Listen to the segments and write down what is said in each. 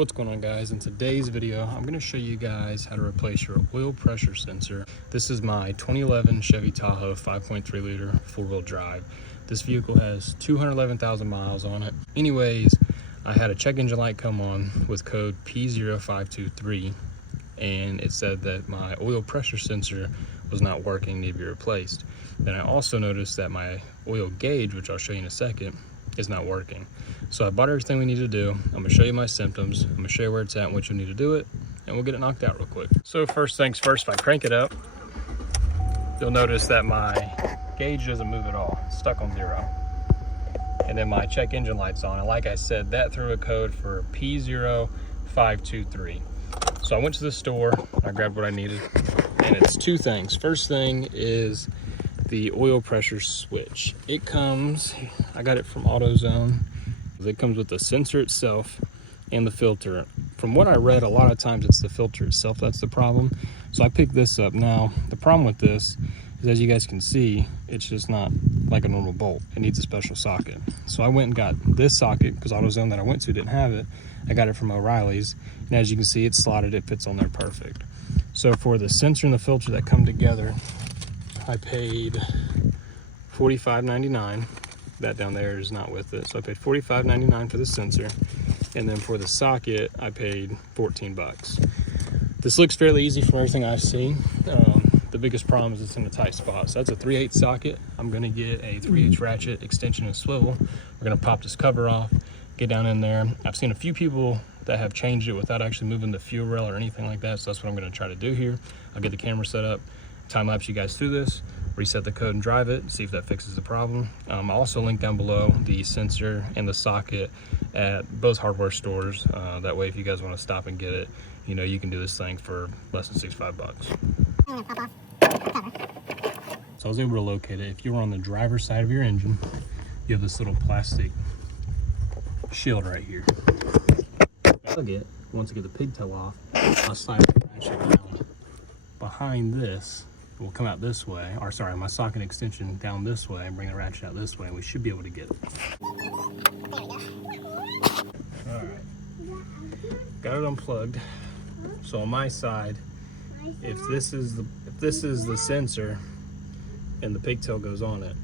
What's going on, guys? In today's video I'm going to show you guys how to replace your oil pressure sensor. This is my 2011 Chevy Tahoe 5.3 liter four-wheel drive. This vehicle has 211,000 miles on it. Anyways, I had a check engine light come on with code P0523 and it said that my oil pressure sensor was not working, needed to be replaced. Then I also noticed that my oil gauge, which I'll show you in a second, is not working. So I bought everything we need to do. I'm gonna show you my symptoms, I'm gonna show you where it's at and what you need to do it, and we'll get it knocked out real quick. So first things first, if I crank it up, you'll notice that my gauge doesn't move at all. It's stuck on 0. And then my check engine light's on, and like I said, that threw a code for P0523. So I went to the store, I grabbed what I needed, and it's two things. First thing is the oil pressure switch. It comes, I got it from AutoZone. It comes with the sensor itself and the filter. From what I read, a lot of times it's the filter itself that's the problem. So I picked this up. Now, the problem with this is, as you guys can see, it's just not like a normal bolt. It needs a special socket. So I went and got this socket because AutoZone that I went to didn't have it. I got it from O'Reilly's, and as you can see, it's slotted, it fits on there perfect. So for the sensor and the filter that come together, I paid $45.99. That down there is not with it. So I paid $45.99 for the sensor, and then for the socket, I paid 14 bucks. This looks fairly easy from everything I've seen. The biggest problem is it's in a tight spot. So that's a 3/8 socket. I'm gonna get a 3/8 ratchet extension and swivel. We're gonna pop this cover off, get down in there. I've seen a few people that have changed it without actually moving the fuel rail or anything like that. So that's what I'm gonna try to do here. I'll get the camera set up, time lapse you guys through this, reset the code and drive it, see if that fixes the problem. I'll also link down below the sensor and the socket at both hardware stores. That way, if you guys want to stop and get it, you know, you can do this thing for less than 65 bucks. So I was able to locate it. If you were on the driver's side of your engine, you have this little plastic shield right here. Plug it. Once I get the pigtail off, I'll slide it ratchet down behind this. Will come out this way, or sorry, my socket extension down this way, and bring the ratchet out this way, and we should be able to get it. All right, got it unplugged. So on my side, if this is the sensor, and the pigtail goes on it,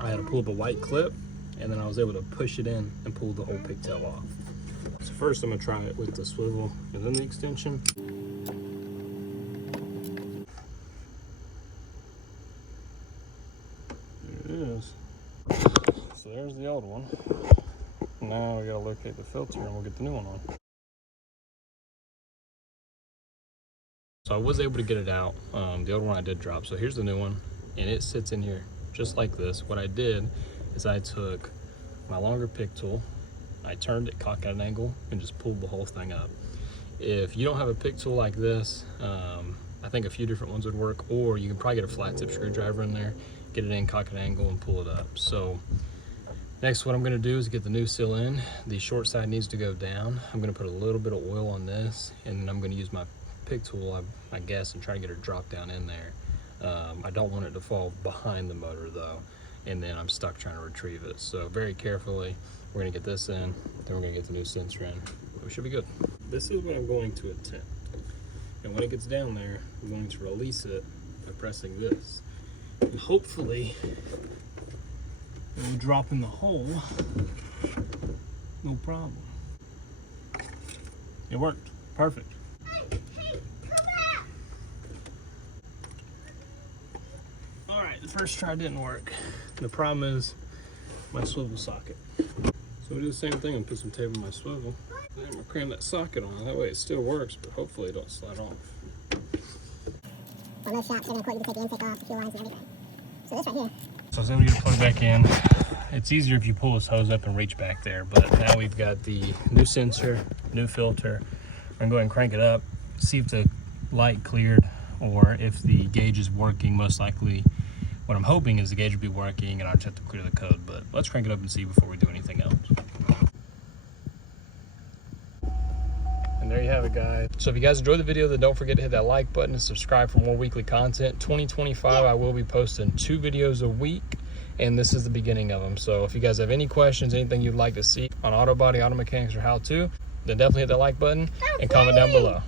I had to pull up a white clip, and then I was able to push it in and pull the whole pigtail off. So first, I'm gonna try it with the swivel and then the extension. Is. So there's the old one. Now we gotta locate the filter and we'll get the new one on. So I was able to get it out. The old one I did drop. So here's the new one, and it sits in here just like this. What I did is I took my longer pick tool, I turned it cocked at an angle, and just pulled the whole thing up. If you don't have a pick tool like this, I think a few different ones would work, or you can probably get a flat tip screwdriver in there, get it in, cock an angle, and pull it up. So next, what I'm gonna do is get the new seal in. The short side needs to go down. I'm gonna put a little bit of oil on this, and then I'm gonna use my pick tool, I guess, and try to get her dropped down in there. I don't want it to fall behind the motor though, and then I'm stuck trying to retrieve it. So very carefully, we're gonna get this in, then we're gonna get the new sensor in. We should be good. This is what I'm going to attempt. And when it gets down there, I'm going to release it by pressing this. And hopefully, it will drop in the hole, no problem. It worked, perfect. Hey, come back! All right, the first try didn't work. The problem is my swivel socket. So we do the same thing and put some tape on my swivel. And I'm gonna cram that socket on, that way it still works, but hopefully it don't slide off. On those shops, they're going to quote you to take the intake off, the fuel lines and everything. So this right here. So I was able to get it plugged back in. It's easier if you pull this hose up and reach back there, but now we've got the new sensor, new filter. We're gonna go ahead and crank it up, see if the light cleared or if the gauge is working. Most likely, what I'm hoping is the gauge will be working and I'll just have to clear the code, but let's crank it up and see before we do anything else. And there you have it, guys. So if you guys enjoyed the video, then don't forget to hit that like button and subscribe for more weekly content. 2025, I will be posting 2 videos a week, and this is the beginning of them. So if you guys have any questions, anything you'd like to see on auto body, auto mechanics, or how to, then definitely hit that like button and comment down below.